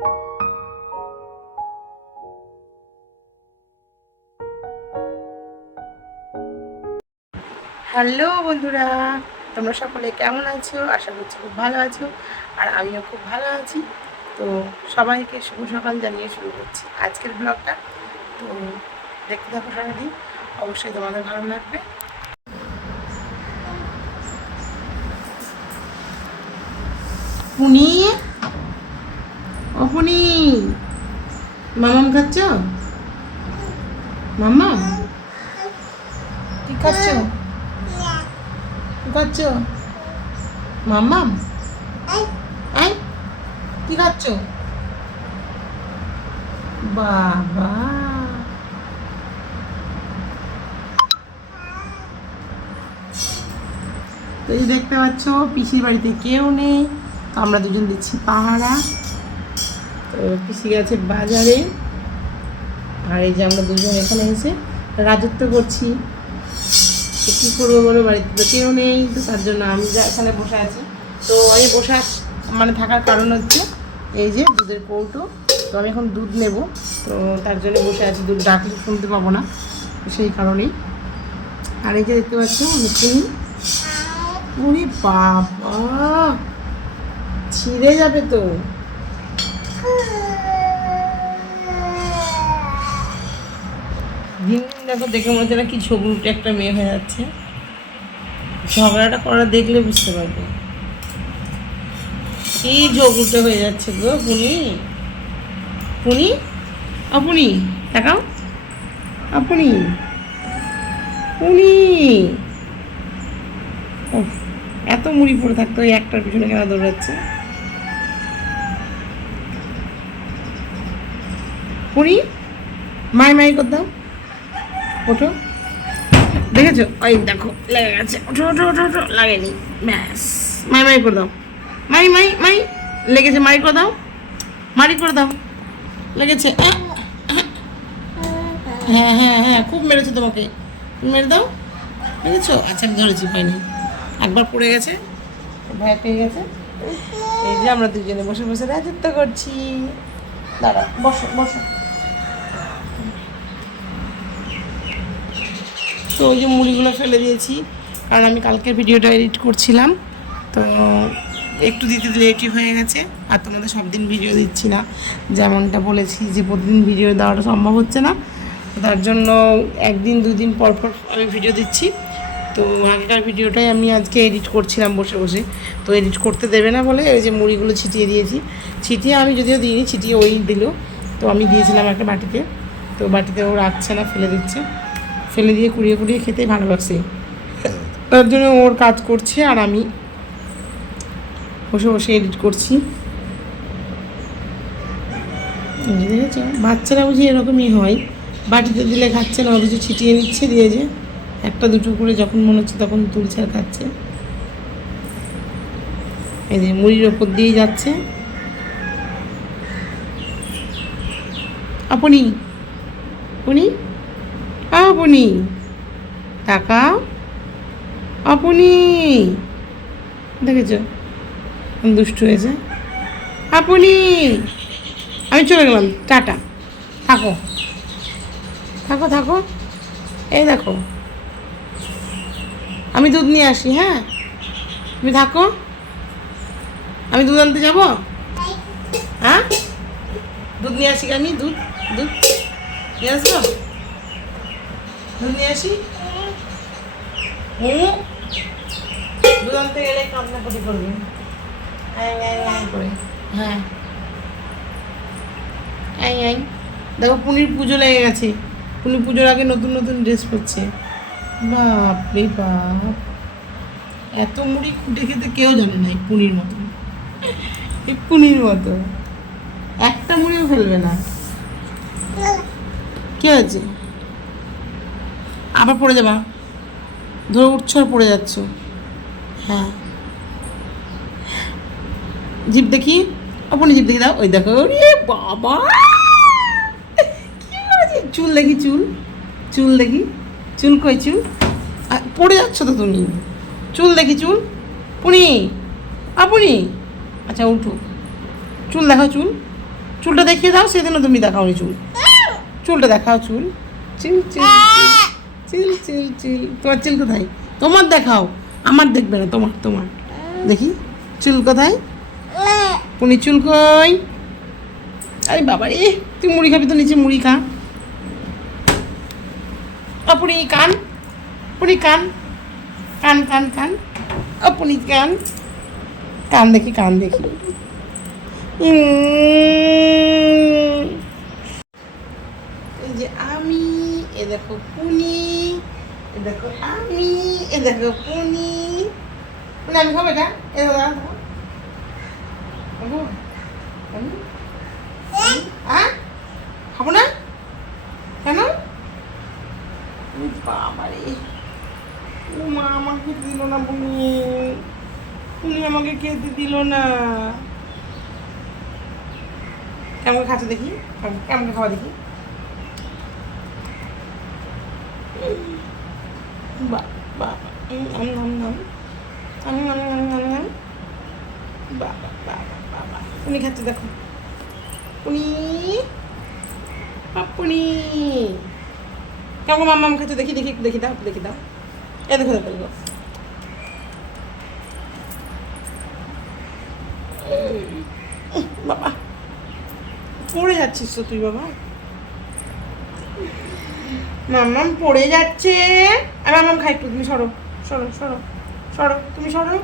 Hello বন্ধুরা, তোমরা সকলে কেমন আছো? আশা করছি খুব ভালো আছো, আর আমিও খুব ভালো আছি। তো সবাইকে শুভ সকাল জানিয়ে শুরু করছি আজকের ব্লগটা। তো দেখতে থাকো সারাদিন, অবশ্যই তোমাদের ভালো লাগবে। পুনি, ও পুনি, মামাম খাচ্ছ? মামা কি খাচ্ছ? কি খাচ্ছ মামাম? এই কি খাচ্ছ? বাবা, তো এই দেখতে পাচ্ছ পিসির বাড়িতে কেউ নেই, তো আমরা দুজন দিচ্ছি পাহারা। তো পিসি গেছে বাজারে, আর এই যে আমরা দুজন এখানে এসে রাজত্ব করছি। তো কী করবো বলো, বাড়িতে তো কেউ নেই, তো তার জন্য আমি যা এখানে বসে আছি। তো আমি বসে মানে থাকার কারণ হচ্ছে এই যে দুধের কৌটো, তো আমি এখন দুধ নেব, তো তার জন্য বসে আছি। দুধ ডাকলে শুনতে পাবো না, সেই কারণেই। আর এই যে দেখতে পাচ্ছ আমি চিনি, ওরে বাবা ছিঁড়ে যাবে তো। দিন দিন দেখো, দেখে মনে হচ্ছে না কি ঝগড়ুটে একটা মেয়ে হয়ে যাচ্ছে। ঝগড়াটা করা দেখলে বুঝতে পারবে কি ঝগড়ুটে হয়ে যাচ্ছে গো। পুনি, পুনি, আপনি দেখাও, আপনি, পুনি। এত মুড়ি পড়ে থাকতো, ওই একটার পিছনে কেন দৌড়াচ্ছে? পুনি, মাই মাই কর দাও, ওঠো। দেখেছো, ওই দেখো লেগে গেছে। ওঠো ওঠো ওঠো ওঠো, লাগেনি, ব্যাস। মাই মাই করে দাও, মাই মাই মাই, লেগেছে, মারি করে দাও, মারি করে দাও, লেগেছে। হ্যাঁ হ্যাঁ হ্যাঁ, খুব মেরেছে তোমাকে, মেরে দাও। বুঝেছো? আচ্ছা আমি ধরেছি, পাইনি, একবার পড়ে গেছে, ভয় পেয়ে গেছে। এই যে আমরা দুজনে বসে বসে রাজত্ব করছি। দাঁড়া, বসো বসো। তো ওই যে মুড়িগুলো ফেলে দিয়েছি, কারণ আমি কালকের ভিডিওটা এডিট করছিলাম, তো একটু দিতে লেটই হয়ে গেছে। আর তোমাদের সব দিন ভিডিও দিচ্ছি না, যেমনটা বলেছি যে প্রতিদিন ভিডিও দেওয়াটা সম্ভব হচ্ছে না, তার জন্য একদিন দুদিন পর পর আমি ভিডিও দিচ্ছি। তো আগেকার ভিডিওটাই আমি আজকে এডিট করছিলাম বসে বসে, তো এডিট করতে দেবে না বলে ওই যে মুড়িগুলো ছিটিয়ে দিয়েছি। ছিটিয়ে আমি যদিও দিইনি, ছিটিয়ে ওই দিল। তো আমি দিয়েছিলাম একটা বাটিতে, তো বাটিতে ও রাখছে না, ফেলে দিচ্ছে। ফেলে দিয়ে কুড়িয়ে কুড়িয়ে খেতেই ভালোবাসে, তার জন্য ওর কাজ করছে আর আমি বসে বসে এডিট করছি। দেখেছো, বাচ্চারা বুঝি এরকমই হয়, বাটিতে দিলে খাচ্ছে না, অথচ ছিটিয়ে নিচ্ছে, দিয়ে যে একটা দুটো করে যখন মনে হচ্ছে তখন তুলছে আর খাচ্ছে। এই যে মুড়ির ওপর দিয়ে যাচ্ছে। আপনি, উনি, আপনি তাকাও, আপনি দেখেছ দুষ্টু হয়েছে। আপনি, আমি চলে গেলাম, টাটা, থাকো থাকো থাকো। এই দেখো, আমি দুধ নিয়ে আসি, হ্যাঁ তুমি থাকো, আমি দুধ আনতে যাবো। হ্যাঁ, দুধ নিয়ে আসি, আমি দুধ দুধ নিয়ে আসবো, দুধ নিয়ে আসি। দুধ আনতে গেলে কান্নাকাটি করবে করে। হ্যাঁ, দেখো পুনির পুজো লেগে গেছে, পুনি পুজোর আগে নতুন নতুন ড্রেস পরছে। বাপ রে বাপ, এত মুড়ি খুঁটে খেতে কেউ জানে না এই পুনির মতো, এই পুনির মতো একটা মুড়িও ফেলবে না। কি হয়েছে? আবার পড়ে যাবা, ধরে উঠছো আর পড়ে যাচ্ছ। হ্যাঁ, জিপ দেখি, আপনি জিপ দেখি দাও, ওই দেখো, ওরে বাবা কি করেছে, চুল দেখি, চুল, চুল দেখি, চুল কই চুল, পড়ে যাচ্ছ তো তুমি, চুল দেখি, চুল, পুনি, আপনি, আচ্ছা উঠো, চুল দেখো, চুল, চুলটা দেখিয়ে দাও, সেদিনও তুমি দেখাওনি চুল। চুলটা দেখাও, চুল। চিল চিল চিল চিল চিল। তোমার চিল কোথায়? তোমার দেখাও, আমার দেখবে না, তোমার তোমার দেখি চুল কোথায়? পুনি চুল কই? আরে বাবা রে, তুই মুড়ি খাবি তো নিচে মুড়ি খা। পুনি কান, পুনি কান, কান কান কান, পুনি কান, কান দেখি, কান দেখি। এই যে আমি, এ দেখো পুনি, এ দেখো আমি, এ দেখো পুনি। পুনি আমি খাবো এটা, এ দেখো খাবো না কেন? বাবারে, ও মা আমাকে দিল না পুনি, পুনি আমাকে খেতে দিল না। কেমন খাচ্ছে দেখি, কেমন খাওয়া দেখি। বাবা উনি খাচ্ছে দেখো, উনি পাপুনি কেমন মাম্মা খাচ্ছে দেখি, দেখি দেখি দাও, দেখি দাও। এ দেখো দেখো দেখো, বাবা পড়ে যাচ্ছিস তো তুই বাবা। মাম্মাম পড়ে যাচ্ছে। আর মাম্মাম খাই একটু, তুমি সরো সরো সরো সরো, তুমি সরো,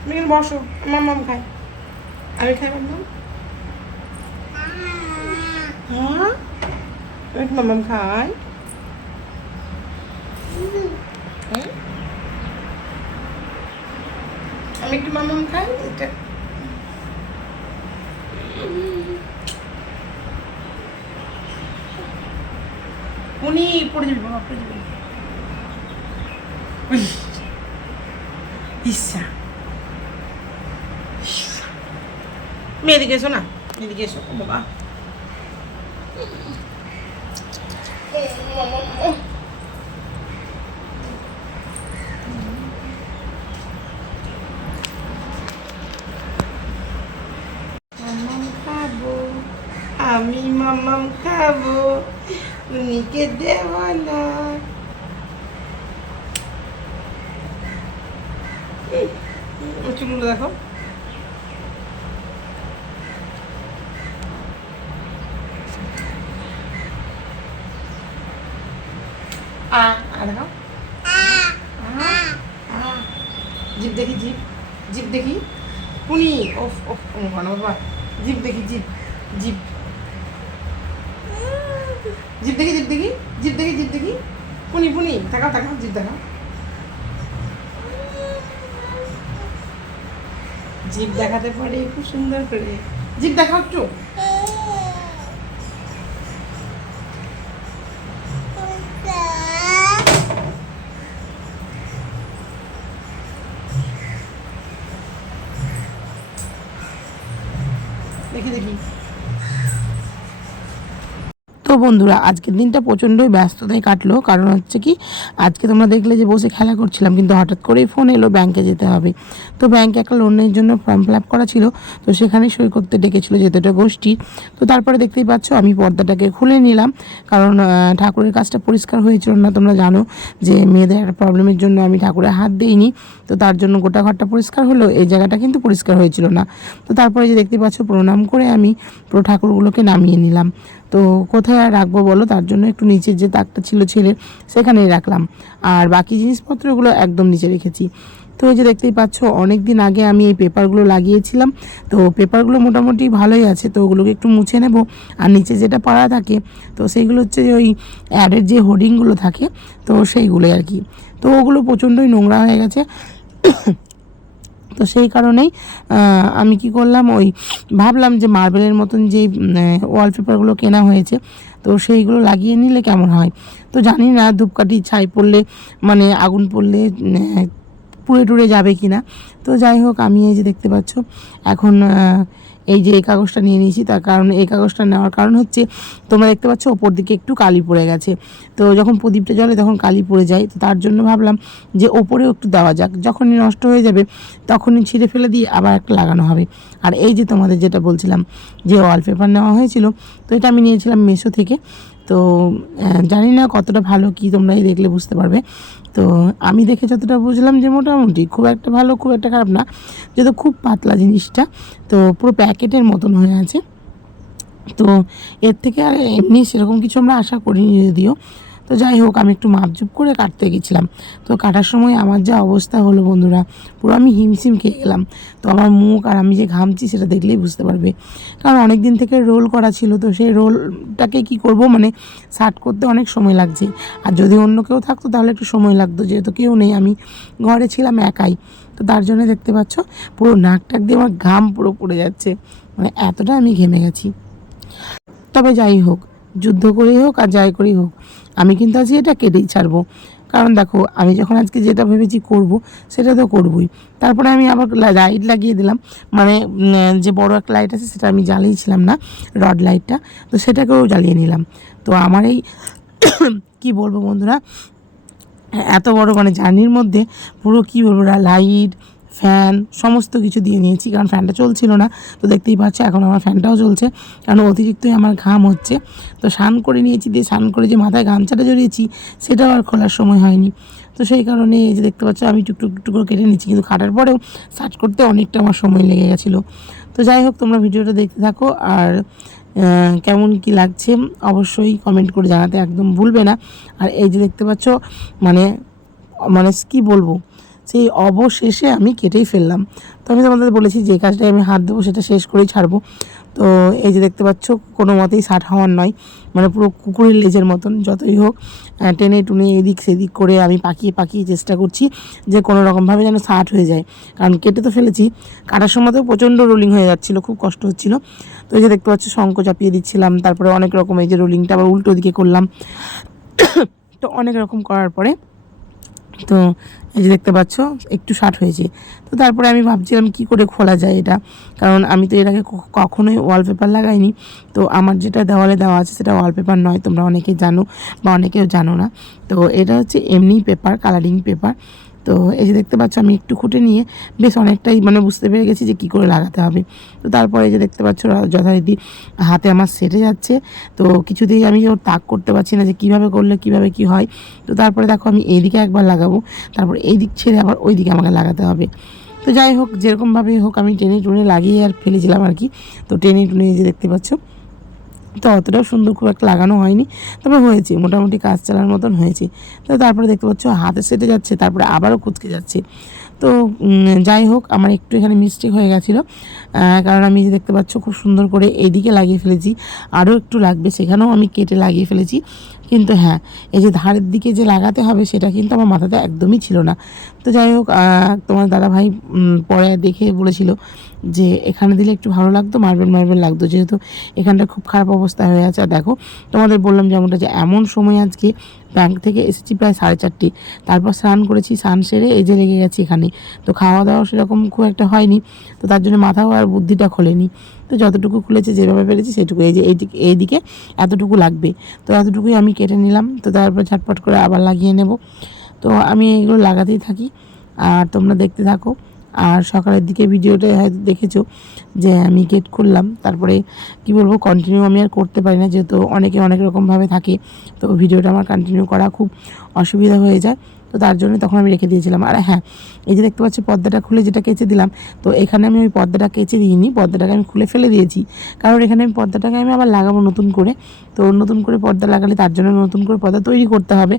তুমি কিন্তু বসো, মাম্মাম খাই, আমি খাই মাম্মাম। হ্যাঁ আমি মাম্মাম খাই। আমি একটু মাম্মাম খাই। এটা উনি পড়ে যাবি বাবা, পড়ে যাবি। ইচ্ছা তুমি এদিকে এসো না, এদিকে এসো বাবা। মাম্মাম খাবো, আমি মাম্মাম খাবো, উনিকে দেব না। চুলগুলো দেখো, দেখো জিপ দেখি, জিপ জিপ দেখি পুনি। ওফ ওফ বাবা, জিপ দেখি, জিপ জিপ জিপ দেখি, জিপ দেখি, জিপ দেখি, জিপ দেখি পুনি পুনি, তাকাও তাকাও, জিপ দেখাও, জিপ দেখাতে পারে খুব সুন্দর করে। জিপ দেখাও একটু। দেখি দেখি। তো বন্ধুরা আজকের দিনটা প্রচণ্ডই ব্যস্ততায় কাটলো, কারণ হচ্ছে কি আজকে তোমরা দেখলে যে বসে খেলা করছিলাম, কিন্তু হঠাৎ করেই ফোন এলো ব্যাংকে যেতে হবে। তো ব্যাংকে একটা লোনের জন্য ফর্ম ফিল আপ করা ছিল, তো সেখানে সই করতে ডেকেছিল যেতেটা গোষ্ঠী। তো তারপরে দেখতেই পাচ্ছ আমি পর্দাটাকে খুলে নিলাম, কারণ ঠাকুরের কাজটা পরিষ্কার হয়েছিল না। তোমরা জানো যে মেয়েদের একটা প্রবলেমের জন্য আমি ঠাকুরের হাত দিইনি, তো তার জন্য গোটা ঘরটা পরিষ্কার হলো, এই জায়গাটা কিন্তু পরিষ্কার হয়েছিল না। তো তারপরে যে দেখতে পাচ্ছ প্রণাম করে আমি পুরো ঠাকুরগুলোকে নামিয়ে নিলাম। তো কোথায় আর রাখবো বলো, তার জন্য একটু নিচের যে তাকটা ছিল ছেলের সেখানেই রাখলাম, আর বাকি জিনিসপত্রগুলো একদম নিচে রেখেছি। তো এই যে দেখতেই পাচ্ছ অনেক দিন আগে আমি এই পেপারগুলো লাগিয়েছিলাম, তো পেপারগুলো মোটামুটি ভালোই আছে, তো ওগুলোকে একটু মুছে নেব। আর নিচে যেটা পাড়া থাকে তো সেইগুলো হচ্ছে ওই অ্যাডের যে হোর্ডিংগুলো থাকে, তো সেইগুলোই আর কি। তো ওগুলো প্রচণ্ডই নোংরা হয়ে গেছে। তো সেই কারণেই আমি কি করলাম, ওই ভাবলাম যে মার্বেলের মতন যেই ওয়ালপেপারগুলো কেনা হয়েছে তো সেইগুলো লাগিয়ে নিলে কেমন হয়। তো জানি না ধূপকাঠি ছাই পড়লে মানে আগুন পড়লে পুড়ে টুড়ে যাবে কি না। তো যাই হোক আমি এই যে দেখতে পাচ্ছ এখন এই যে এই কাগজটা নিয়ে নিয়েছি, তার কারণ এই কাগজটা নেওয়ার কারণ হচ্ছে তোমরা দেখতে পাচ্ছ ওপর দিকে একটু কালি পড়ে গেছে, তো যখন প্রদীপটা জ্বলে তখন কালি পড়ে যায়, তো তার জন্য ভাবলাম যে ওপরেও একটু দেওয়া যাক, যখনই নষ্ট হয়ে যাবে তখনই ছিঁড়ে ফেলে দিয়ে আবার একটা লাগানো হবে। আর এই যে তোমাদের যেটা বলছিলাম যে ওয়ালপেপার নেওয়া হয়েছিল, তো এটা আমি নিয়েছিলাম মেশো থেকে। তো জানি না কতটা ভালো, কি তোমরা এই দেখলে বুঝতে পারবে। তো আমি দেখে যতটা বুঝলাম যে মোটামুটি খুব একটা ভালো খুব একটা খারাপ না, যেহেতু খুব পাতলা জিনিসটা, তো পুরো প্যাকেটের মতন হয়ে আছে। তো এর থেকে আর এমনি সেরকম কিছু আমরা আশা করিনি যদিও। তো যাই হোক, আমি একটু মাপঝুপ করে কাটতে গেছিলাম, তো কাটার সময় আমার যা অবস্থা হলো বন্ধুরা, পুরো আমি হিমশিম খেয়ে গেলাম। তো আমার মুখ আর আমি যে ঘামছি সেটা দেখলেই বুঝতে পারবে, কারণ অনেক দিন থেকে রোল করা ছিল, তো সেই রোলটাকে কি করব, মানে সার্ট করতে অনেক সময় লাগছে। আর যদি অন্য কেউ থাকতো তাহলে একটু সময় লাগতো, যেহেতু কেউ নেই, আমি ঘরে ছিলাম একাই। তো তার জন্য দেখতে পাচ্ছ পুরো নাক টাক দিয়ে আমার ঘাম পুরো পড়ে যাচ্ছে, মানে এতটা আমি ঘেমে গেছি। তবে যাই হোক, যুদ্ধ করেই হোক আর যাই করেই হোক, আমি কিন্তু আজকে এটা কেটেই ছাড়বো। কারণ দেখো, আমি যখন আজকে যেটা ভেবেছি করব সেটা তো করবই। তারপরে আমি আবার লাইট লাগিয়ে দিলাম, মানে যে বড় একটা লাইট আছে সেটা আমি জ্বালিয়েছিলাম না, রড লাইটটা, তো সেটাকেও জ্বালিয়ে নিলাম। তো আমার এই কি বলবো বন্ধুরা, এত বড় মানে জার্নির মধ্যে পুরো কি বলবো, লাইট ফ্যান সমস্ত কিছু দিয়ে নিয়েছি, কারণ ফ্যানটা চলছিল না। তো দেখতেই পাচ্ছ এখন আমার ফ্যানটাও চলছে, কারণ অতিরিক্তই আমার ঘাম হচ্ছে। তো স্নান করে নিয়েছি, দিয়ে স্নান করে যে মাথায় গামছাটা জড়িয়েছি সেটাও আর খোলার সময় হয়নি। তো সেই কারণে এই যে দেখতে পাচ্ছ আমি টুকটুক টুকটুক করে কেটে নিচ্ছি, কিন্তু কাটার পরেও সার্চ করতে অনেকটা আমার সময় লেগে গেছিলো। তো যাই হোক, তোমরা ভিডিওটা দেখতে থাকো, আর কেমন কি লাগছে অবশ্যই কমেন্ট করে জানাতে একদম ভুলবে না। আর এই যে দেখতে পাচ্ছ, মানে মানে কী বলবো, সেই অবশেষে আমি কেটেই ফেললাম। তো আমি তোমাদের বলেছি যে কাজটায় আমি হাত দেবো সেটা শেষ করেই ছাড়বো। তো এই যে দেখতে পাচ্ছ কোনো মতেই ষাট হওয়ার নয়, মানে পুরো কুকুরের লেজের মতন, যতই হোক টেনে টুনে এদিক সেদিক করে আমি পাকিয়ে পাকিয়ে চেষ্টা করছি যে কোনো রকমভাবে যেন ষাট হয়ে যায়, কারণ কেটে তো ফেলেছি, কাটার সময়তেও প্রচণ্ড রোলিং হয়ে যাচ্ছিলো, খুব কষ্ট হচ্ছিলো। তো এই যে দেখতে পাচ্ছ শঙ্খ চাপিয়ে দিচ্ছিলাম, তারপরে অনেক রকম এই যে রোলিংটা আবার উল্টো দিকে করলাম। তো অনেক রকম করার পরে তো এই যে দেখতে পাচ্ছ একটু শার্ট হয়েছে। তো তারপরে আমি ভাবছিলাম কি করে খোলা যায় এটা, কারণ আমি তো এর আগে কখনোই ওয়ালপেপার লাগাইনি। তো আমার যেটা দেওয়ালে দেওয়া আছে সেটা ওয়ালপেপার নয়, তোমরা অনেকে জানো বা অনেকেও জানো না। তো এটা হচ্ছে এমনি পেপার, কালারিং পেপার। তো এই যে দেখতে পাচ্ছ আমি একটু খুঁটে নিয়ে বেশ অনেকটাই মানে বুঝতে পেরে গেছি যে কী করে লাগাতে হবে। তো তারপরে এই যে দেখতে পাচ্ছ যথারীতি হাতে আমার সেটে যাচ্ছে। তো কিছুতেই আমি ওর তাক করতে পারছি না যে কীভাবে করলে কীভাবে কী হয়। তো তারপরে দেখো আমি এইদিকে একবার লাগাবো, তারপর এই দিক ছেড়ে আবার ওই দিকে আমাকে লাগাতে হবে। তো যাই হোক, যেরকমভাবেই হোক আমি টেনে টুনে লাগিয়ে আর ফেলেছিলাম আর কি। তো টেনে টুনে এই যে দেখতে পাচ্ছ, তো অতটাও সুন্দর খুব একটা লাগানো হয়নি, তবে হয়েছে মোটামুটি কাজ চালার মতন হয়েছে। তো তারপরে দেখতে পাচ্ছ হাতে সেটে যাচ্ছে, তারপরে আবারও কুচকে যাচ্ছে। তো যাই হোক, আমার একটু এখানে মিস্টেক হয়ে গেছিলো, কারণ আমি দেখতে পাচ্ছ খুব সুন্দর করে এইদিকে লাগিয়ে ফেলেছি, আরও একটু লাগবে সেখানেও আমি কেটে লাগিয়ে ফেলেছি। কিন্তু হ্যাঁ, এই যে ধারের দিকে যে লাগাতে হবে সেটা কিন্তু আমার মাথাতে একদমই ছিল না। তো যাই হোক, তোমার দাদাভাই পরে দেখে বলেছিল যে এখানে দিলে একটু ভালো লাগতো, মার্বেল মার্বেল লাগতো, যেহেতু এখানটা খুব খারাপ অবস্থা হয়ে আছে। আর দেখো, তোমাদের বললাম যেমনটা যে এমন সময় আজকে ব্যাংক থেকে এসেছি প্রায় 4:30, তারপর স্নান করেছি, স্নান সেরে এই যে লেগে গেছি এখানে। তো খাওয়া দাওয়া সেরকম খুব একটা হয়নি, তো তার জন্য মাথাও আর বুদ্ধিটা খোলেনি। তো যতটুকু খুলেছে যেভাবে পেরেছি সেটুকু, এই যে এইদিকে এতটুকু লাগবে, তো এতটুকুই আমি কেটে নিলাম। তো তারপর ঝটপট করে আবার লাগিয়ে নেব। তো আমি এগুলো লাগাতেই থাকি আর তোমরা দেখতে থাকো। আর সকালের দিকে ভিডিওটা হয়তো দেখেছো যে আমি গেট খুললাম, তারপরে কি বলবো, কন্টিনিউ আমি আর করতে পারি না, যেহেতু অনেকে অনেক রকমভাবে থাকে। তো ভিডিওটা আমার কন্টিনিউ করা খুব অসুবিধা হয়ে যায়, তো তার জন্য তখন আমি রেখে দিয়েছিলাম। আর হ্যাঁ, এই যে দেখতে পাচ্ছি পর্দাটা খুলে যেটা কেচে দিলাম, তো এখানে আমি ওই পর্দাটা কেচে দিইনি, পর্দাটাকে আমি খুলে ফেলে দিয়েছি, কারণ এখানে আমি পর্দাটাকে আমি আবার লাগাবো নতুন করে। তো নতুন করে পর্দা লাগালে তার জন্য নতুন করে পর্দা তৈরি করতে হবে।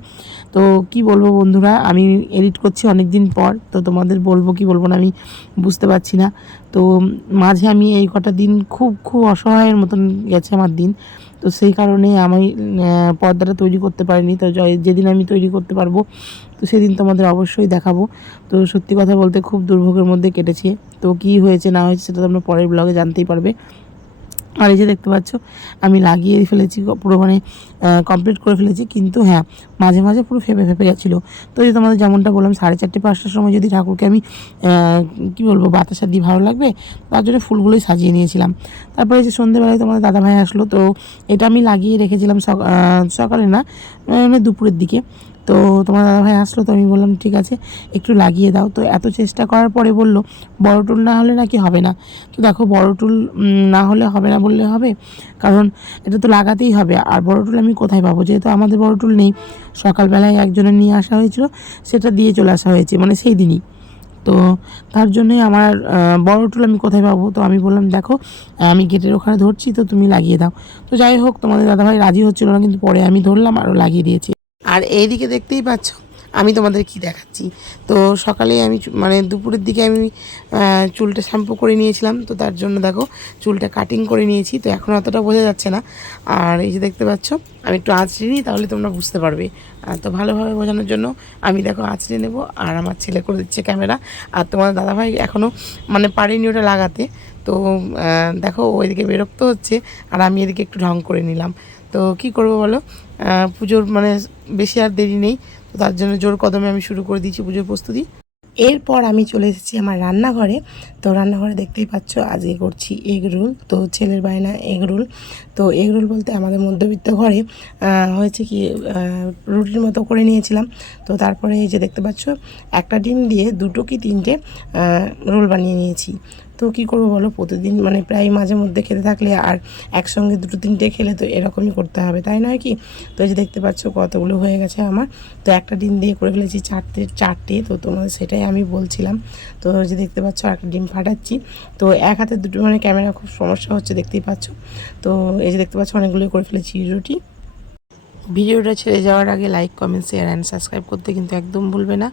তো কি বলবো বন্ধুরা, আমি এডিট করছি অনেক দিন পর, তো তোমাদের বলবো কি বলবো না আমি বুঝতে পারছি না। তো মাঝে আমি এই কটা দিন খুব খুব অসহায়ের মতন গেছে আমার দিন। তো সেই কারণে আমি পর্দাটা তৈরি করতে পারিনি। তো যেদিন আমি তৈরি করতে পারবো তো সেদিন তোমাদের অবশ্যই দেখাবো। তো সত্যি কথা বলতে খুব দুর্ভোগের মধ্যে কেটেছে। তো কি হয়েছে না হয়েছে সেটা তোমরা পরের ব্লগে জানতেই পারবে। আর এই যে দেখতে পাচ্ছ আমি লাগিয়ে ফেলেছি পুরো, মানে কমপ্লিট করে ফেলেছি। কিন্তু হ্যাঁ, মাঝে মাঝে পুরো ফেপে ফেপে গেছিলো। তো এই তোমাদের যেমনটা বললাম 4:30-5টার সময় যদি ঠাকুরকে আমি কী বলবো বাতাসা দিয়ে ভালো লাগবে, তার জন্য ফুলগুলোই সাজিয়ে নিয়েছিলাম। তারপরে এই যে সন্ধ্যেবেলায় তোমাদের দাদাভাই আসলো, তো এটা আমি লাগিয়ে রেখেছিলাম সকালে না, মানে দুপুরের দিকে। তো তোমার দাদাভাই আসলো, তো আমি বললাম ঠিক আছে একটু লাগিয়ে দাও। তো এত চেষ্টা করার পরে বললো বড় টুল না হলে নাকি হবে না। তো দেখো বড় টুল না হলে হবে না বললে হবে, কারণ এটা তো লাগাতেই হবে। আর বড় টুল আমি কোথায় পাবো, যেহেতু আমাদের বড় টুল নেই। সকালবেলায় একজনের নিয়ে আসা হয়েছিল, সেটা দিয়ে চলে আসা হয়েছে মানে সেই দিনই। তো তার জন্যই আমার বড় টুল আমি কোথায় পাবো। তো আমি বললাম দেখো আমি গেটের ওখানে ধরছি, তো তুমি লাগিয়ে দাও। তো যাই হোক তোমাদের দাদাভাই রাজি হচ্ছিল না, কিন্তু পরে আমি ধরলাম আরও লাগিয়ে দিয়েছি। আর এইদিকে দেখতেই পাচ্ছ আমি তোমাদের কি দেখাচ্ছি। তো সকালে আমি মানে দুপুরের দিকে আমি চুলটা শ্যাম্পু করে নিয়েছিলাম, তো তার জন্য দেখো চুলটা কাটিং করে নিয়েছি। তো এখন অতটা বোঝা যাচ্ছে না। আর এই যে দেখতে পাচ্ছ আমি একটু আঁচড়ে নিই, তাহলে তোমরা বুঝতে পারবে। তো ভালোভাবে বোঝানোর জন্য আমি দেখো আঁচড়ে নেব, আর আমার ছেলে করে দিচ্ছে ক্যামেরা। আর তোমার দাদাভাই এখনও মানে পারেনি ওটা লাগাতে। তো দেখো ওইদিকে বিরক্ত হচ্ছে, আর আমি এদিকে একটু ঢং করে নিলাম। তো কি করবো বলো, পুজোর মানে বেশি আর দেরি নেই। তো তার জন্য জোর কদমে আমি শুরু করে দিয়েছি পুজোর প্রস্তুতি। এরপর আমি চলে এসেছি আমার রান্নাঘরে। তো রান্নাঘরে দেখতেই পাচ্ছ আজকে করছি এগ রোল। তো ছেলের বায়না এগ রোল। তো এগ রোল বলতে আমাদের মধ্যবিত্ত ঘরে হয়েছে কি, রুটির মতো করে নিয়েছিলাম। তো তারপরে এই যে দেখতে পাচ্ছ একটা ডিম দিয়ে 2 কি 3টে রোল বানিয়ে নিয়েছি। তো কী করবো বলো, প্রতিদিন মানে প্রায় মাঝে মধ্যে খেতে থাকলে আর একসঙ্গে 2-3টে খেলে তো এরকমই করতে হবে, তাই নয় কি? তো এই যে দেখতে পাচ্ছ কতগুলো হয়ে গেছে আমার। তো একটা ডিম দিয়ে করে ফেলেছি চারটে। তো তোমাদের সেটাই আমি বলছিলাম। তো এই যে দেখতে পাচ্ছ একটা ডিম ফাটাচ্ছি। তো এক হাতে দুটো, মানে ক্যামেরা খুব সমস্যা হচ্ছে দেখতেই পাচ্ছ। তো এই যে দেখতে পাচ্ছ অনেকগুলোই করে ফেলেছি রুটি। ভিডিওটা ছেড়ে যাওয়ার আগে like, comment, share and subscribe করতে কিন্তু একদম ভুলবে না।